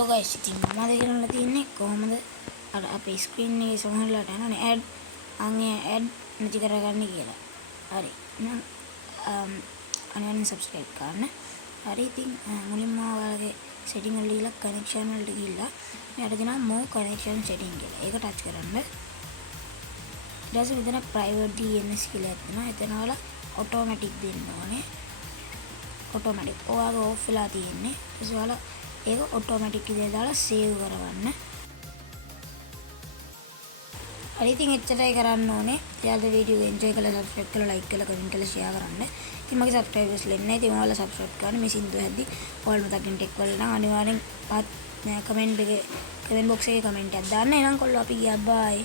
hello guys, ඉතින් මම අද කරන්න තියෙන්නේ කොහොමද අර අපේ ස්ක්‍රීන් එකේ සමහරලාට යනවනේ ඇඩ් අන්ගේ ඇඩ් නැති කරගන්නේ කියලා. හරි. එහෙනම් අනිවාර්යෙන් subscribe කරන්න. හරි. ඉතින් මුලින්ම ඔයාලගේ setting වල ගිහලා connection වලට ගිහලා මෙයාට දෙනවා more connection setting කියලා. ඒක ටච් කරන්න. ඊට පස්සේ මෙතන private DNS කියලා තියෙනවා. එතන ඔයාලා automatic දෙන්න ඕනේ. automatic ඔයාගේ off වෙලා තියෙන්නේ. ඊට ඔයාලා ඒක automatic විදිහට දාලා save කරවන්න. හරි ඉතින් එච්චරයි කරන්න ඕනේ. යාළුවෝ වීඩියෝ enjoy කරලා subscribe කරලා like කරලා comment කරලා share කරන්න. ඉතින් මගේ subscribers ලෙන්නේ ඉතින් ඔයාලා subscribe කරන්න මේ සින්දුව හැද්දි ඔයාලා මතකින් ටෙක් වල නම් අනිවාර්යෙන් comment එකේ comment box එකේ comment එකක් දාන්න. එහෙනම් කොල්ලෝ අපි ගියා bye.